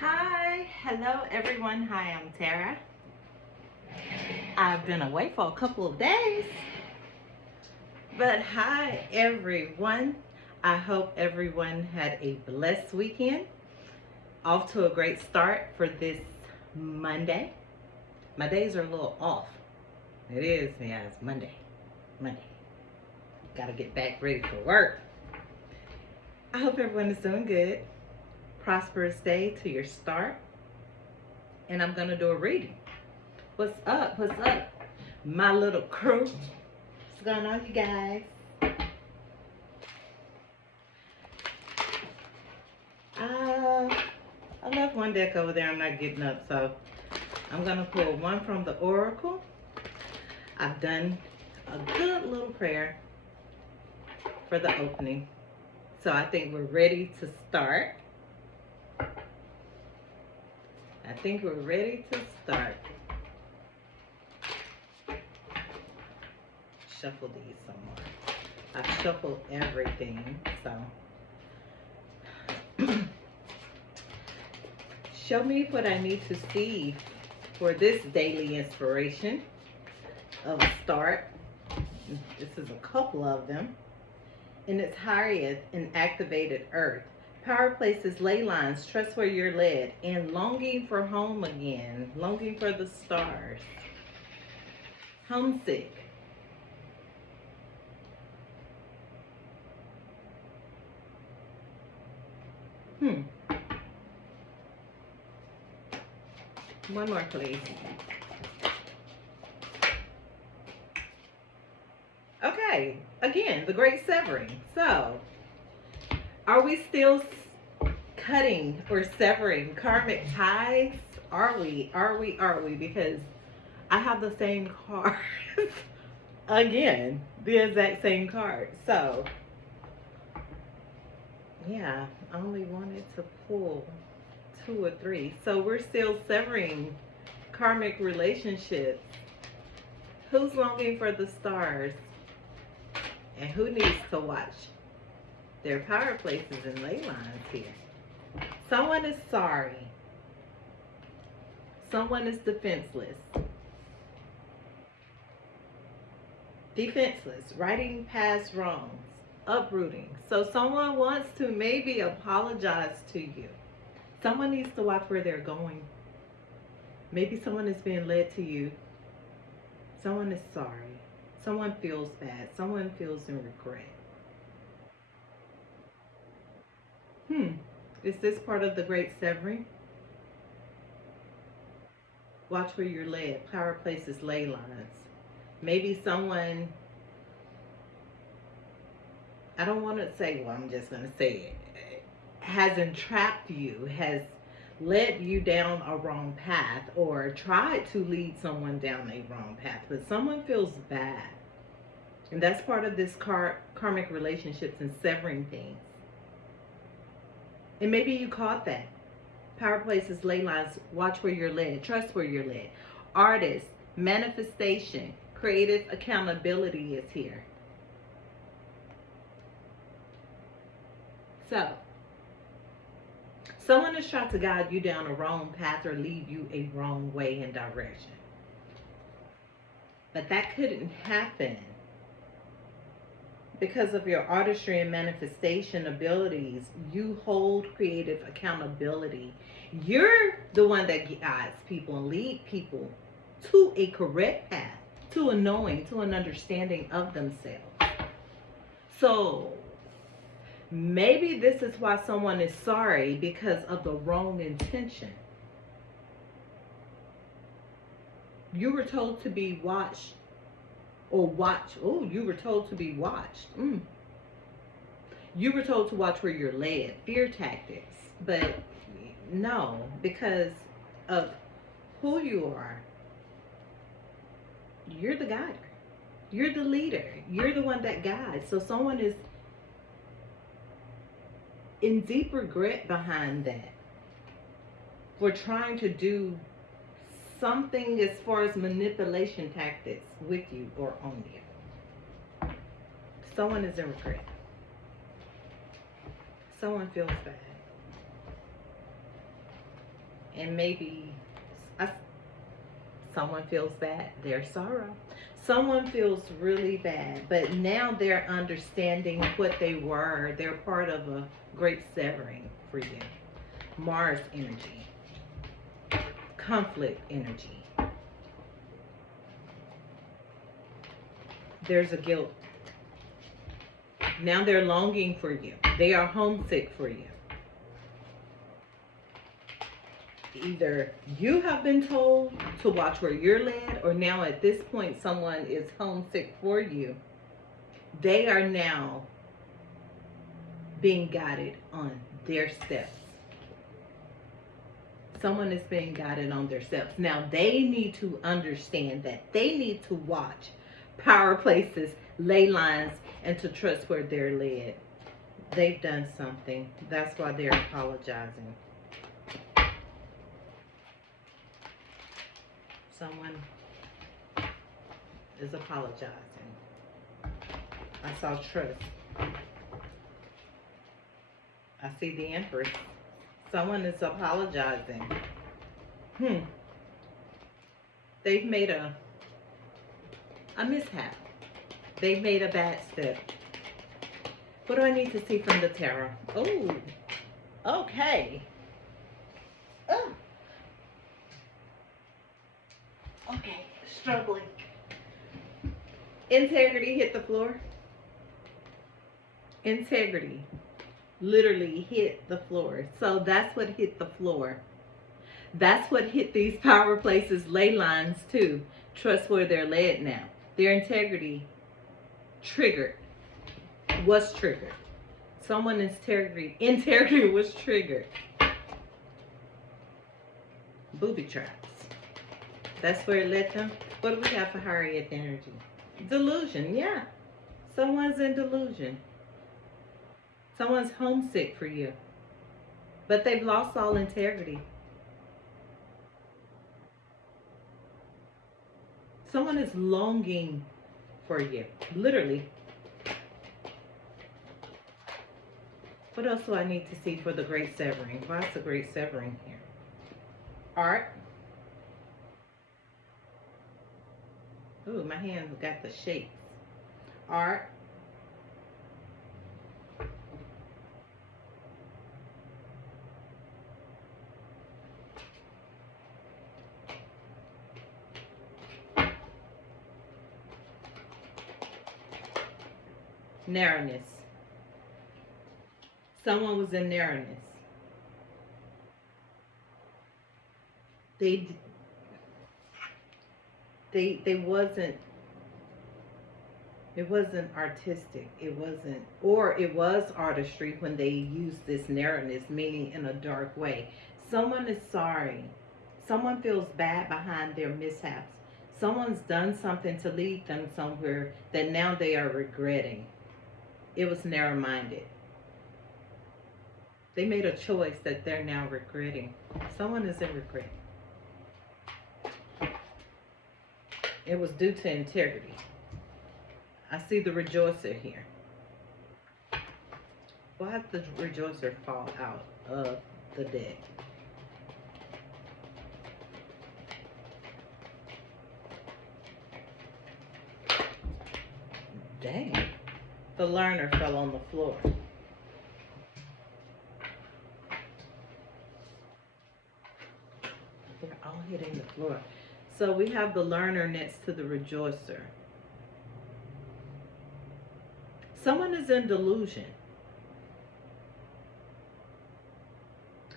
Hi, hello everyone. Hi, I'm Tara. I've been away for a couple of days, but hi everyone. I hope everyone had a blessed weekend. Off to a great start for this Monday. My days are a little off. It is, yeah, it's Monday. Monday. Gotta get back ready for work. I hope everyone is doing good. Prosperous day to your start. And I'm gonna do a reading. What's up? What's up? My little crew. What's going on, you guys? I left one deck over there. I'm not getting up, so I'm gonna pull one from the Oracle. I've done a good little prayer for the opening, so I think we're ready to start. Shuffle these some more. I've shuffled everything, so show me what I need to see for this daily inspiration of a start. This is a couple of them. And it's Harriet in Activated Earth. Power places, ley lines, trust where you're led, and longing for home again, longing for the stars. Homesick. One more, please. Okay, again, the great severing. So, are we still cutting or severing karmic ties? Are we? Because I have the same card. Again, the exact same card. So, yeah, I only wanted to pull 2 or 3. So we're still severing karmic relationships. Who's longing for the stars? And who needs to watch their power places and ley lines here? Someone is sorry. Someone is defenseless. Defenseless, righting past wrongs, uprooting. So someone wants to maybe apologize to you. Someone needs to watch where they're going. Maybe someone is being led to you. Someone is sorry. Someone feels bad. Someone feels in regret. Is this part of the great severing? Watch where you're led. Power places, ley lines. Maybe someone, I don't want to say, well, I'm just going to say it, has entrapped you, has led you down a wrong path, or tried to lead someone down a wrong path, but someone feels bad. And that's part of this karmic relationships and severing things. And maybe you caught that. Power places, ley lines, watch where you're led, trust where you're led. Artist, manifestation, creative accountability is here. So, someone has tried to guide you down a wrong path or lead you a wrong way and direction. But that couldn't happen because of your artistry and manifestation abilities. You hold creative accountability. You're the one that guides people and lead people to a correct path, to a knowing, to an understanding of themselves. So maybe this is why someone is sorry, because of the wrong intention. You were told to be watched or watch. Oh, you were told to be watched. You were told to watch where you're led. Fear tactics. But no, because of who you are. You're the guider. You're the leader. You're the one that guides. So someone is in deep regret behind that for trying to do something as far as manipulation tactics with you or on you. Someone is in regret. Someone feels bad. And maybe uh, someone feels bad, their sorrow. Someone feels really bad, but now they're understanding what they were. They're part of a great severing for you. Mars energy, conflict energy. There's a guilt. Now they're longing for you. They are homesick for you. Either you have been told to watch where you're led, or now at this point someone is homesick for you. They are now being guided on their steps. Someone is being guided on their steps. Now they need to understand that they need to watch power places, ley lines, and to trust where they're led. They've done something. That's why they're apologizing. Someone is apologizing. I saw trust. I see the Empress. Someone is apologizing. They've made a mishap. They've made a bad step. What do I need to see from the tarot? Oh, okay. Oh. Okay, struggling. Integrity hit the floor. Integrity literally hit the floor. So that's what hit the floor. That's what hit these power places, ley lines too. Trust where they're led now. Their integrity triggered. Was triggered. Someone's integrity was triggered. Booby traps. That's where it led them. What do we have for Harriet energy? Delusion, yeah. Someone's in delusion. Someone's homesick for you. But they've lost all integrity. Someone is longing for you. Literally. What else do I need to see for the great severing? Why is the great severing here? Art. Ooh, my hands got the shakes. Art. Narrowness. Someone was in narrowness. They wasn't, it wasn't artistic. It wasn't, or it was artistry when they used this narrowness, meaning in a dark way. Someone is sorry. Someone feels bad behind their mishaps. Someone's done something to lead them somewhere that now they are regretting. It was narrow-minded. They made a choice that they're now regretting. Someone is in regret. It was due to integrity. I see the rejoicer here. Why did the rejoicer fall out of the deck? Dang. The learner fell on the floor. They're all hitting the floor. So we have the learner next to the rejoicer. Someone is in delusion.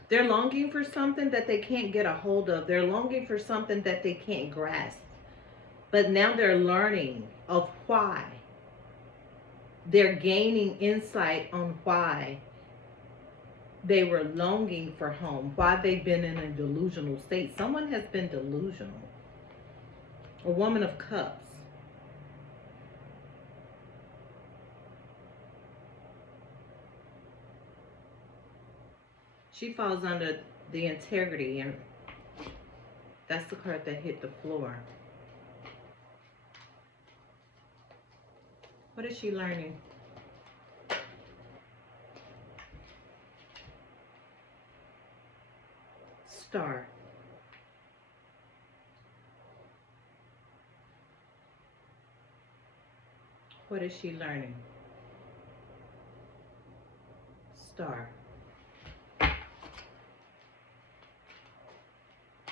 They're longing for something that they can't get a hold of. They're longing for something that they can't grasp. But now they're learning of why. They're gaining insight on why they were longing for home, why they've been in a delusional state. Someone has been delusional. A woman of cups. She falls under the integrity, and that's the card that hit the floor. What is she learning? Star. What is she learning? Star.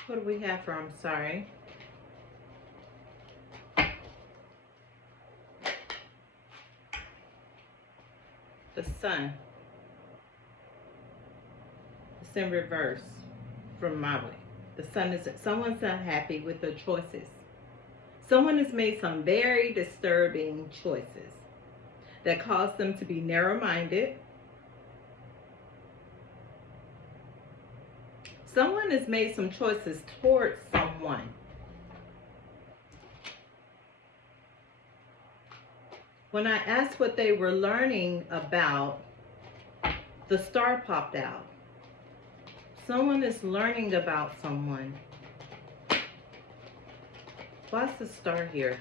What do we have for I'm sorry? The Sun. It's in reverse from my way. The Sun is, someone's not happy with their choices. Someone has made some very disturbing choices that cause them to be narrow-minded. Someone has made some choices towards someone. When I asked what they were learning about, the star popped out. Someone is learning about someone. Why's the star here?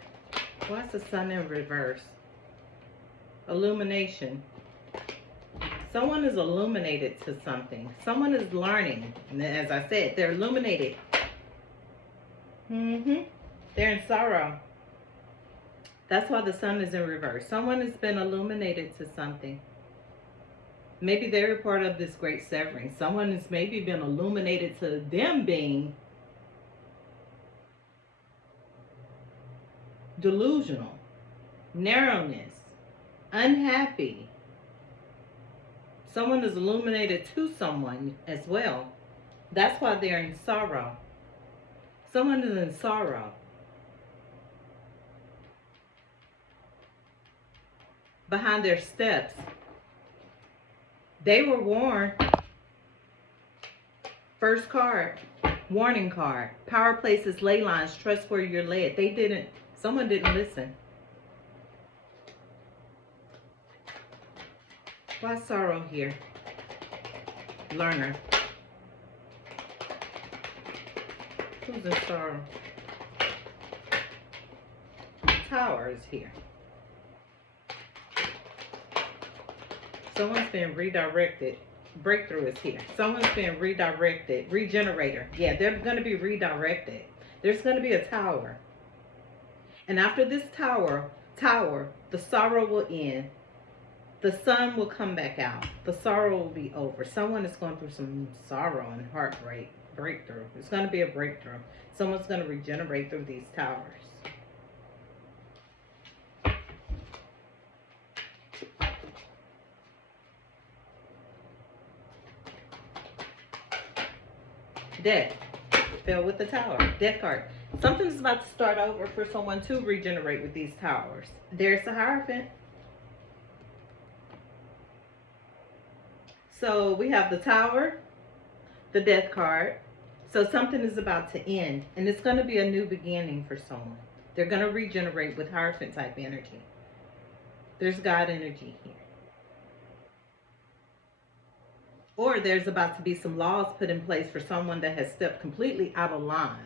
Why's the Sun in reverse? Illumination. Someone is illuminated to something. Someone is learning. And as I said, they're illuminated. They're in sorrow. That's why the Sun is in reverse. Someone has been illuminated to something. Maybe they're part of this great severing. Someone has maybe been illuminated to them being delusional, narrowness, unhappy. Someone is illuminated to someone as well. That's why they're in sorrow. Someone is in sorrow. Behind their steps. They were warned. First card, warning card. Power places, ley lines, trust where you're led. They didn't, someone didn't listen. Why sorrow here? Learner. Who's in sorrow? Tower is here. Someone's been redirected. Breakthrough is here. Someone's been redirected. Regenerator. Yeah, they're going to be redirected. There's going to be a tower. And after this tower, the sorrow will end. The Sun will come back out. The sorrow will be over. Someone is going through some sorrow and heartbreak. Breakthrough. It's going to be a breakthrough. Someone's going to regenerate through these towers. Death. Fell with the tower. Death card. Something's about to start over for someone to regenerate with these towers. There's the Hierophant. So we have the Tower, the Death card. So something is about to end. And it's going to be a new beginning for someone. They're going to regenerate with Hierophant type energy. There's God energy here. Or there's about to be some laws put in place for someone that has stepped completely out of line.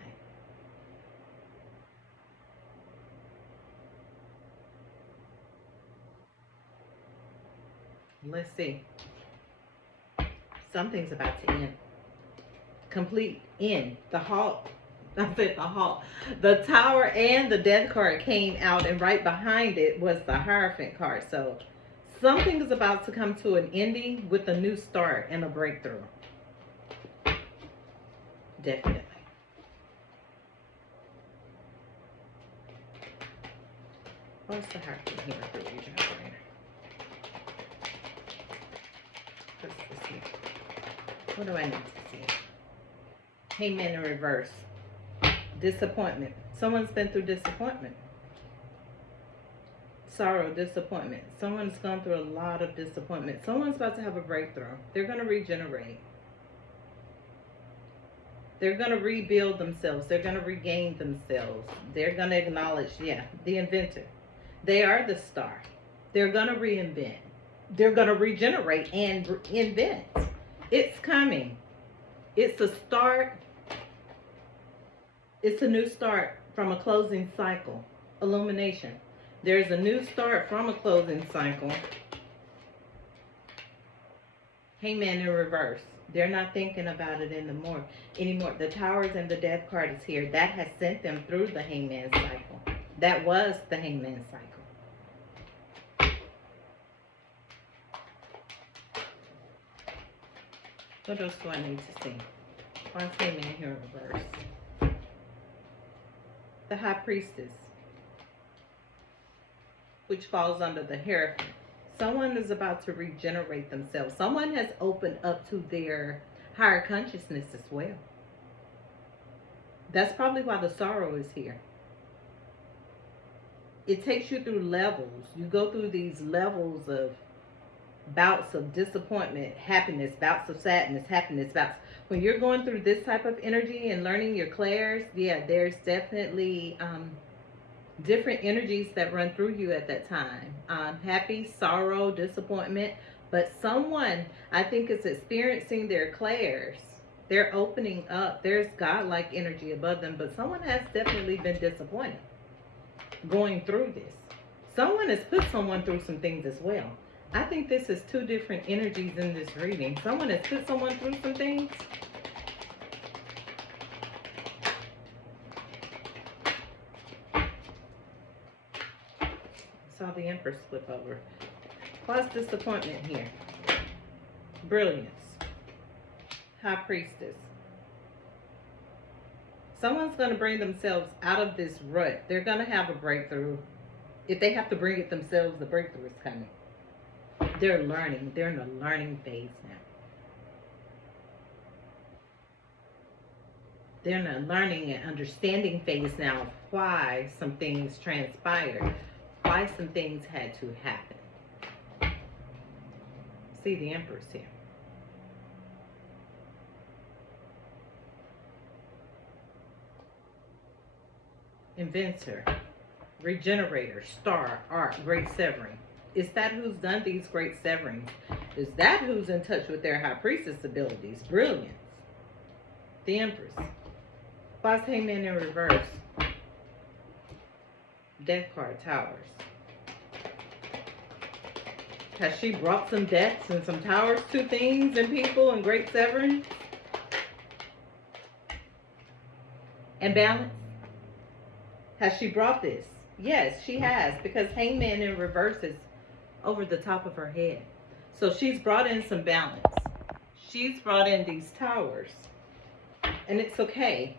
Let's see. Something's about to end. Complete end. The halt. I said the halt. The Tower and the Death card came out, and right behind it was the Hierophant card. So something is about to come to an ending with a new start and a breakthrough. Definitely. What's the Hierophant here for regenerator? What's this here? What do I need to see? Hangman in reverse. Disappointment. Someone's been through disappointment. Sorrow, disappointment. Someone's gone through a lot of disappointment. Someone's about to have a breakthrough. They're going to regenerate. They're going to rebuild themselves. They're going to regain themselves. They're going to acknowledge, the inventor. They are the star. They're going to reinvent. They're going to regenerate and invent. It's coming. It's a start. It's a new start from a closing cycle. Illumination. There's a new start from a closing cycle. Hangman in reverse. They're not thinking about it anymore. The Towers and the Death card is here. That has sent them through the Hangman cycle. That was the Hangman cycle. What else do I need to see? Why is Hangman here in reverse? The High Priestess, which falls under the Hierophant. Someone is about to regenerate themselves. Someone has opened up to their higher consciousness as well. That's probably why the sorrow is here. It takes you through levels. You go through these levels of bouts of disappointment, happiness, bouts of sadness, happiness, bouts. When you're going through this type of energy and learning your clairs, yeah, there's definitely different energies that run through you at that time. Happy, sorrow, disappointment. But someone, I think, is experiencing their clairs. They're opening up. There's godlike energy above them. But someone has definitely been disappointed going through this. Someone has put someone through some things as well. I think this is two different energies in this reading. Someone has put someone through some things. Saw the Empress flip over. What's disappointment here? Brilliance. High Priestess. Someone's going to bring themselves out of this rut. They're going to have a breakthrough. If they have to bring it themselves, the breakthrough is coming. They're learning. They're in a learning phase now. They're in a learning and understanding phase now of why some things transpired. Why some things had to happen. See the Empress here. Inventor, regenerator, star, art, great severing. Is that who's done these great severings? Is that who's in touch with their High Priestess abilities? Brilliance. The Empress. Boss Hangman in reverse. Death card, Towers. Has she brought some deaths and some towers to things and people and great severing? And balance? Has she brought this? Yes, she has, because Hangman in reverse is over the top of her head. So she's brought in some balance. She's brought in these towers. And it's okay.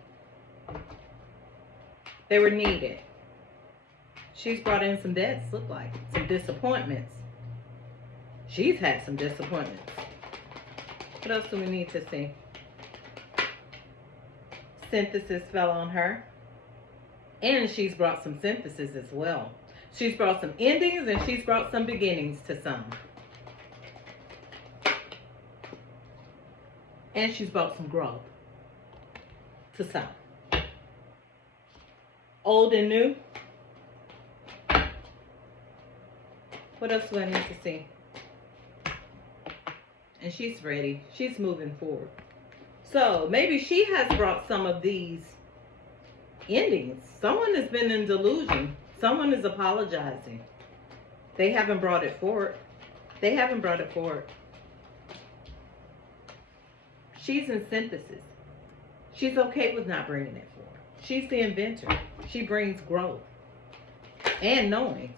They were needed. She's brought in some deaths, look like. Some disappointments. She's had some disappointments. What else do we need to see? Synthesis fell on her. And she's brought some synthesis as well. She's brought some endings and she's brought some beginnings to some. And she's brought some growth to some. Old and new. What else do I need to see? And she's ready. She's moving forward. So maybe she has brought some of these endings. Someone has been in delusion. Someone is apologizing. They haven't brought it forward. They haven't brought it forward. She's in synthesis. She's okay with not bringing it forward. She's the inventor. She brings growth and knowings.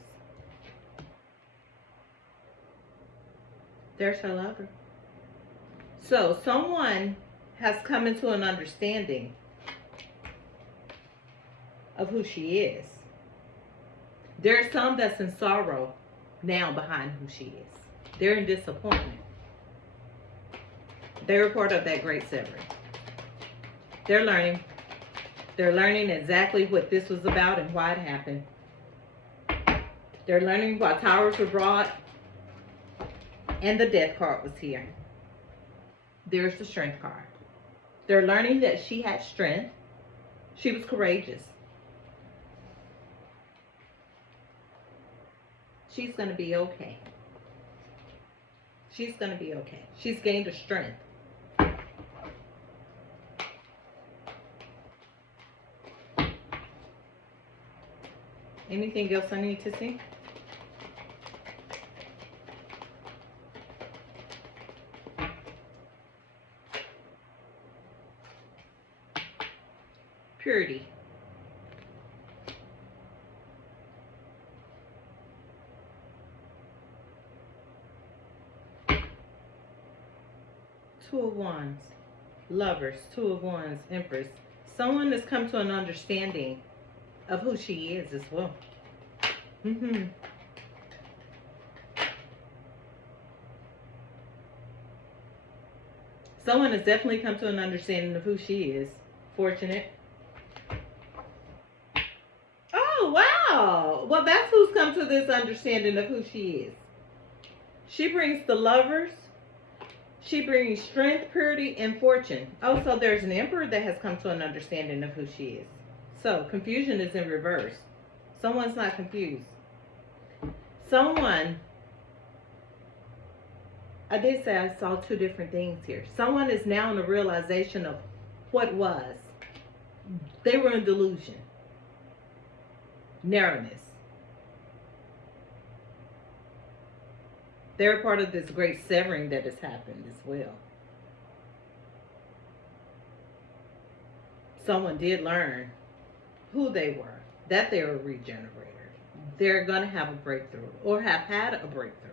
There's her lover. So someone has come into an understanding of who she is. There's some that's in sorrow now behind who she is. They're in disappointment. They were part of that great severing. They're learning. They're learning exactly what this was about and why it happened. They're learning why towers were brought and the death card was here. There's the strength card. They're learning that she had strength. She was courageous. She's going to be okay. She's going to be okay. She's gained a strength. Anything else I need to see? purity. Two of Wands, Lovers, Two of Wands, Empress. Someone has come to an understanding of who she is as well. Someone has definitely come to an understanding of who she is. Fortunate. Oh, wow. Well, that's who's come to this understanding of who she is. She brings the Lovers. She brings strength, purity, and fortune. Oh, so there's an Emperor that has come to an understanding of who she is. So confusion is in reverse. Someone's not confused. Someone, I did say I saw two different things here. Someone is now in a realization of what was. They were in delusion. Narrowness. They're part of this great severing that has happened as well. Someone did learn who they were, that they were regenerators. They're going to have a breakthrough or have had a breakthrough.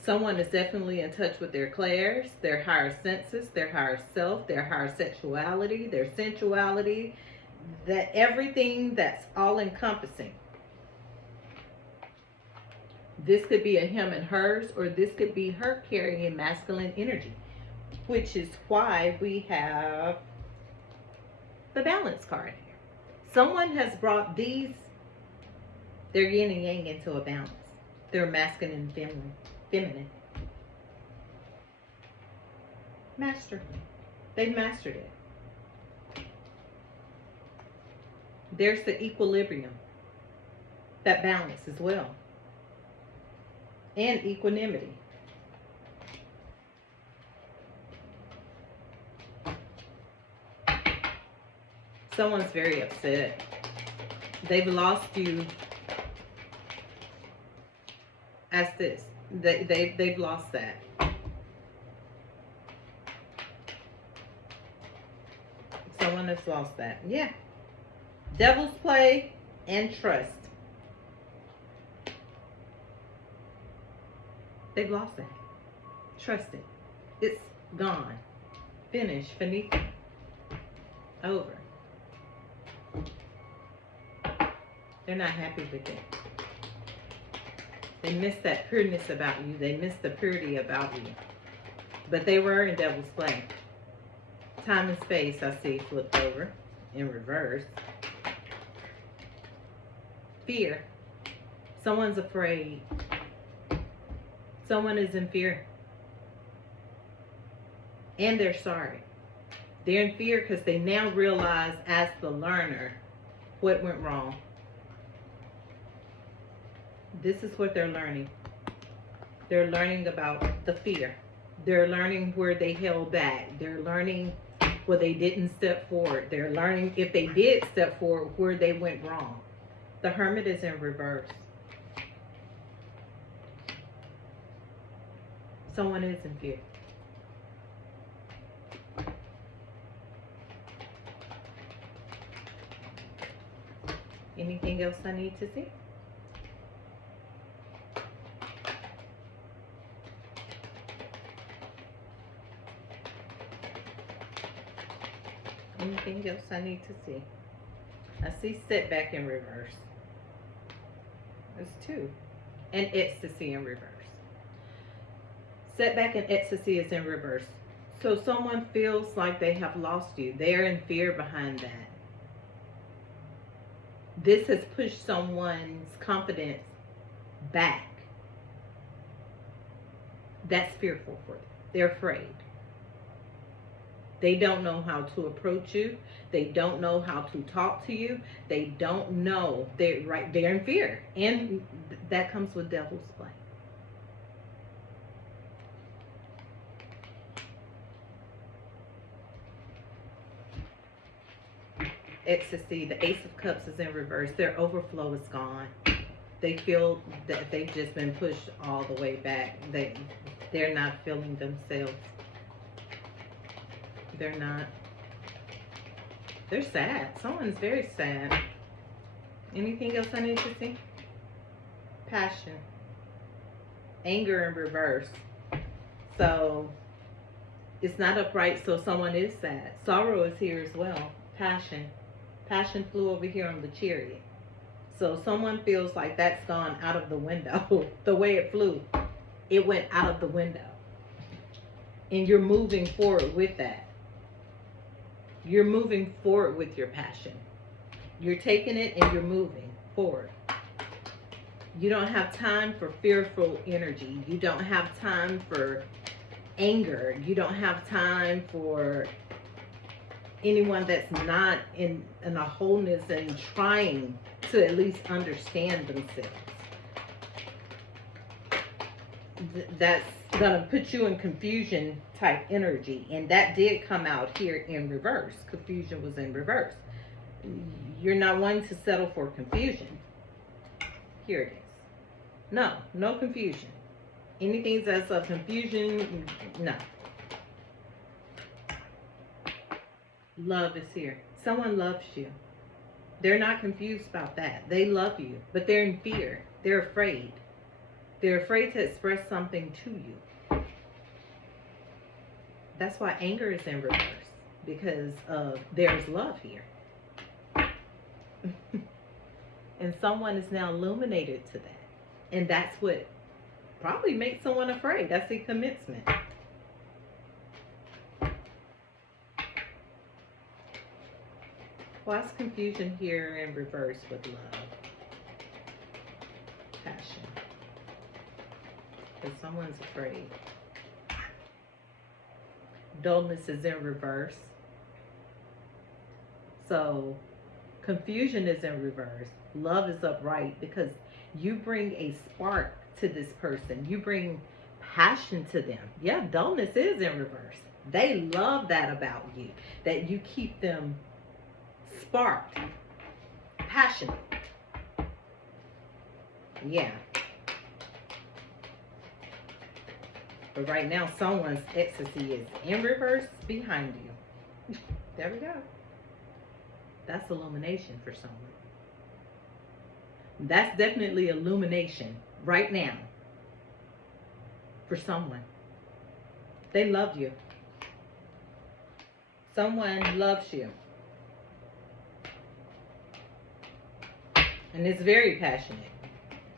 Someone is definitely in touch with their clairs, their higher senses, their higher self, their higher sexuality, their sensuality, that everything that's all encompassing. This could be a him and hers, or this could be her carrying masculine energy, which is why we have the balance card here. Someone has brought their yin and yang into a balance. Their masculine and feminine. Master. They've mastered it. There's the equilibrium. That balance as well. And equanimity. Someone's very upset. They've lost you as this. They've lost that. Someone has lost that. Yeah. Devil's play and trust. They've lost that. Trust it. It's gone. Finished. Finito. Over. They're not happy with it. They miss that pureness about you. They miss the purity about you. But they were in devil's play. Time and space, I see, flipped over in reverse. Fear. Someone's afraid. Someone is in fear. And they're sorry. They're in fear because they now realize as the learner what went wrong. This is what they're learning. They're learning about the fear. They're learning where they held back. They're learning where they didn't step forward. They're learning if they did step forward where they went wrong. The Hermit is in reverse. Someone is in fear. Anything else I need to see? Anything else I need to see? I see setback in reverse. There's two. And ecstasy in reverse. Setback and ecstasy is in reverse. So someone feels like they have lost you. They're in fear behind that. This has pushed someone's confidence back. That's fearful for them. They're afraid. They don't know how to approach you. They don't know how to talk to you. They don't know. They're in fear. And that comes with devil's play. Ecstasy, the Ace of Cups is in reverse. Their overflow is gone. They feel that they've just been pushed all the way back. They're not feeling themselves. They're not. They're sad. Someone's very sad. Anything else I need to see? Passion. Anger in reverse. So it's not upright, so someone is sad. Sorrow is here as well. Passion. Passion flew over here on the chariot. So someone feels like that's gone out of the window. The way it flew, it went out of the window. And you're moving forward with that. You're moving forward with your passion. You're taking it and you're moving forward. You don't have time for fearful energy. You don't have time for anger. You don't have time for anyone that's not in a wholeness and trying to at least understand themselves. That's gonna put you in confusion type energy, and that did come out here in reverse. Confusion was in reverse. You're not wanting to settle for confusion. Here it is. No confusion. Anything that's of confusion, no. Love is here. Someone loves you. They're not confused about that. They love you, but they're in fear. They're afraid. They're afraid to express something to you. That's why anger is in reverse, because there's love here. And someone is now illuminated to that. And that's what probably makes someone afraid. That's the commencement. Why's confusion here in reverse with love? Passion. Because someone's afraid. Dullness is in reverse. So confusion is in reverse. Love is upright, because you bring a spark to this person. You bring passion to them. Yeah, dullness is in reverse. They love that about you, that you keep them sparked, passionate. Yeah. But right now, someone's ecstasy is in reverse behind you. There we go. That's illumination for someone. That's definitely illumination right now for someone. They love you. Someone loves you. And it's very passionate.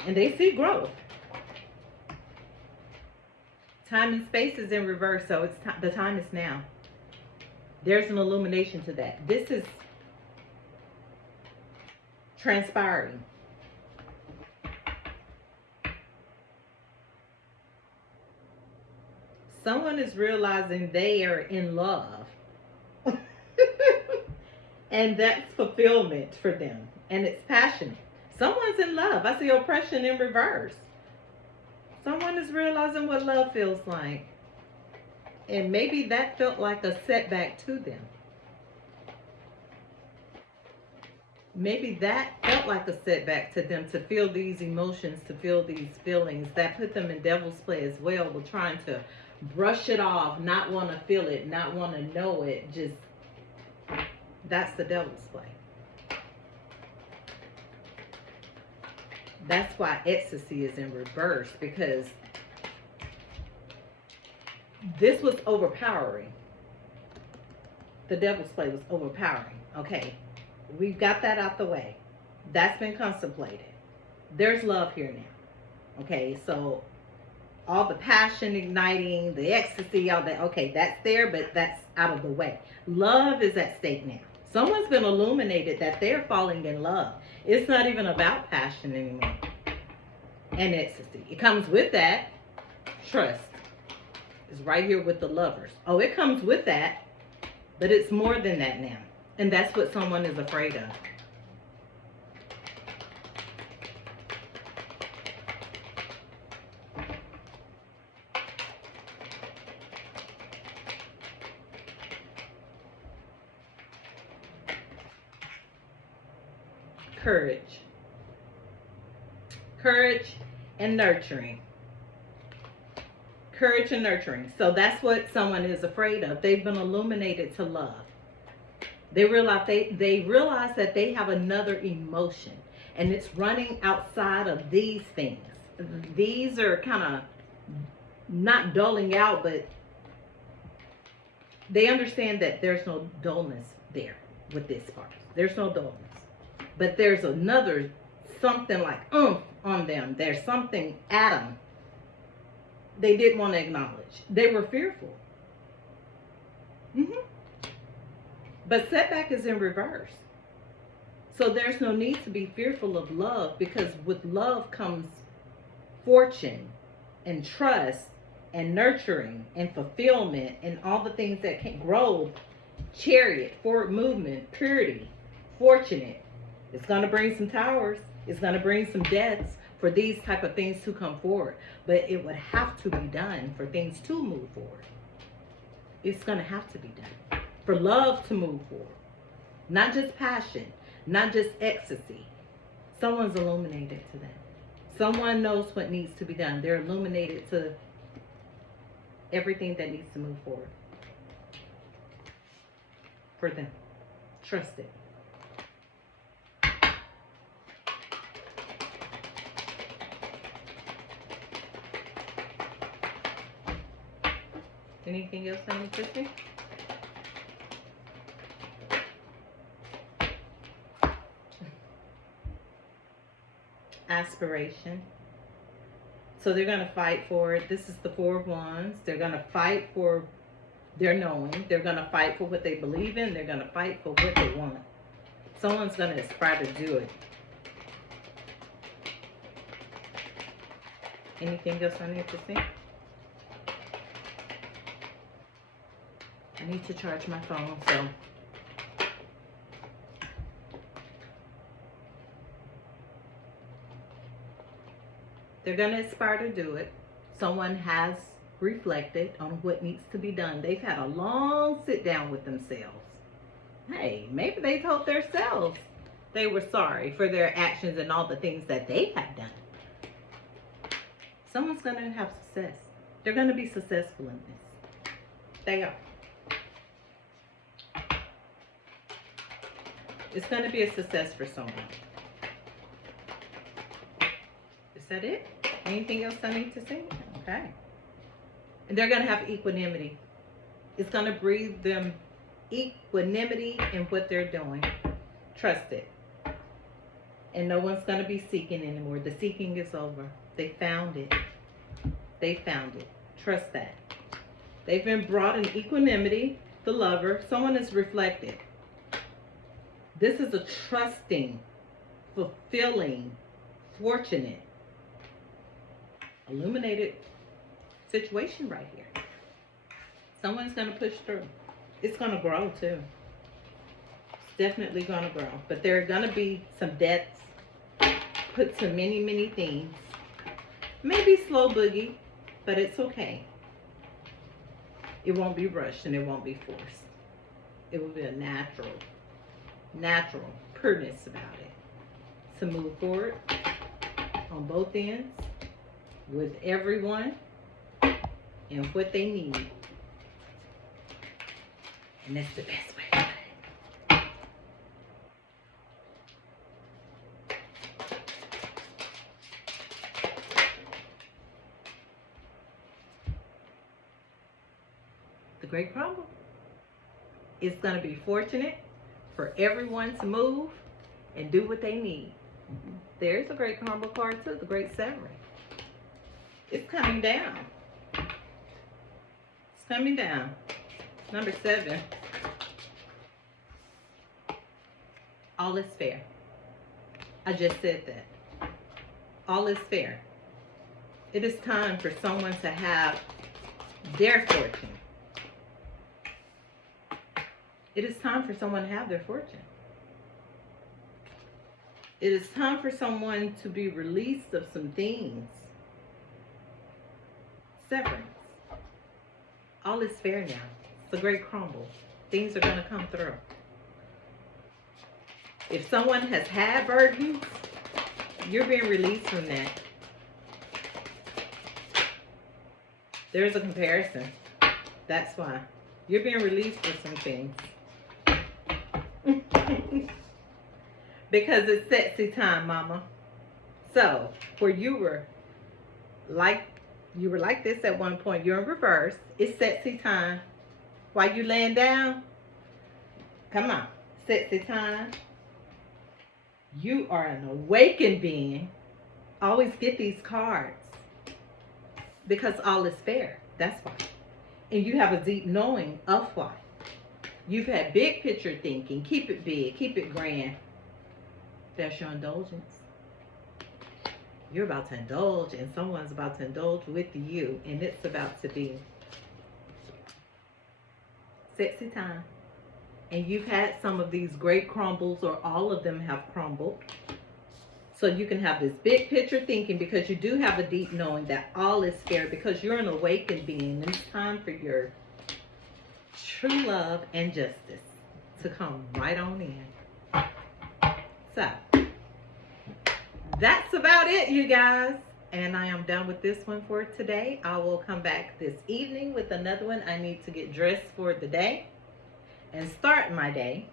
And they see growth. Time and space is in reverse, so it's the time is now. There's an illumination to that. This is transpiring. Someone is realizing they are in love. And that's fulfillment for them. And it's passionate. Someone's in love. I see oppression in reverse. Someone is realizing what love feels like. And maybe that felt like a setback to them. Maybe that felt like a setback to them, to feel these emotions, to feel these feelings. That put them in devil's play as well, with trying to brush it off, not want to feel it, not want to know it. Just, that's the devil's play. That's why ecstasy is in reverse, because this was overpowering. The devil's play was overpowering. Okay, we've got that out the way. That's been contemplated. There's love here now. Okay, so all the passion igniting, the ecstasy, all that, okay, that's there, but that's out of the way. Love is at stake now. Someone's been illuminated that they're falling in love. It's not even about passion anymore. And ecstasy. It comes with that. Trust is right here with the lovers. Oh, it comes with that, but it's more than that now. And that's what someone is afraid of. Courage. Courage and nurturing. Courage and nurturing. So that's what someone is afraid of. They've been illuminated to love. They realize that they have another emotion, and it's running outside of these things. These are kind of not dulling out, but they understand that there's no dullness there with this part. There's no dullness. But there's another something like on them. There's something at them they didn't want to acknowledge. They were fearful. But setback is in reverse. So there's no need to be fearful of love, because with love comes fortune and trust and nurturing and fulfillment and all the things that can grow. Chariot, forward movement, purity, fortunate. It's going to bring some towers. It's going to bring some deaths for these type of things to come forward. But it would have to be done for things to move forward. It's going to have to be done for love to move forward. Not just passion, not just ecstasy. Someone's illuminated to them. Someone knows what needs to be done. They're illuminated to everything that needs to move forward for them. Trust it. Anything else I need to say? Aspiration. So they're going to fight for it. This is the Four of Wands. They're going to fight for their knowing. They're going to fight for what they believe in. They're going to fight for what they want. Someone's going to aspire to do it. Anything else I need to say? I need to charge my phone, so they're going to aspire to do it. Someone has reflected on what needs to be done. They've had a long sit down with themselves. Hey, maybe they told themselves they were sorry for their actions and all the things that they have done. Someone's going to have success. They're going to be successful in this. They are. It's going to be a success for someone. Is that it? Anything else I need to say? Okay. And they're going to have equanimity. It's going to breathe them equanimity in what they're doing. Trust it. And no one's going to be seeking anymore. The seeking is over. They found it. They found it. Trust that. They've been brought in equanimity. The lover. Someone is reflected. This is a trusting, fulfilling, fortunate, illuminated situation right here. Someone's going to push through. It's going to grow too. It's definitely going to grow. But there are going to be some deaths put to many, many things. Maybe slow boogie, but it's okay. It won't be rushed and it won't be forced. It will be a natural pureness about it. To move forward on both ends with everyone and what they need. And that's the best way to put it. The Great Crumble is going to be fortunate for everyone to move and do what they need. There's a Great Crumble card too, the Great Severing. It's coming down. It's coming down. Number 7. All is fair. I just said that. All is fair. It is time for someone to have their fortune. It is time for someone to have their fortune. It is time for someone to be released of some things. Severance. All is fair now. It's a great crumble. Things are going to come through. If someone has had burdens, you're being released from that. There's a comparison. That's why. You're being released from some things. Because it's sexy time, mama. So, where you were like this at one point, you're in reverse. It's sexy time. While you laying down, come on. Sexy time. You are an awakened being. Always get these cards. Because all is fair. That's why. And you have a deep knowing of why. You've had big picture thinking. Keep it big. Keep it grand. That's your indulgence. You're about to indulge, and someone's about to indulge with you, and it's about to be sexy time. And you've had some of these great crumbles, or all of them have crumbled. So you can have this big picture thinking, because you do have a deep knowing that all is fair, because you're an awakened being, and it's time for your true love and justice to come right on in. So that's about it, you guys. And I am done with this one for today. I will come back this evening with another one. I need to get dressed for the day and start my day.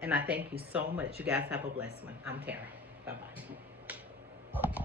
And I thank you so much. You guys have a blessed one. I'm Tara. Bye-bye.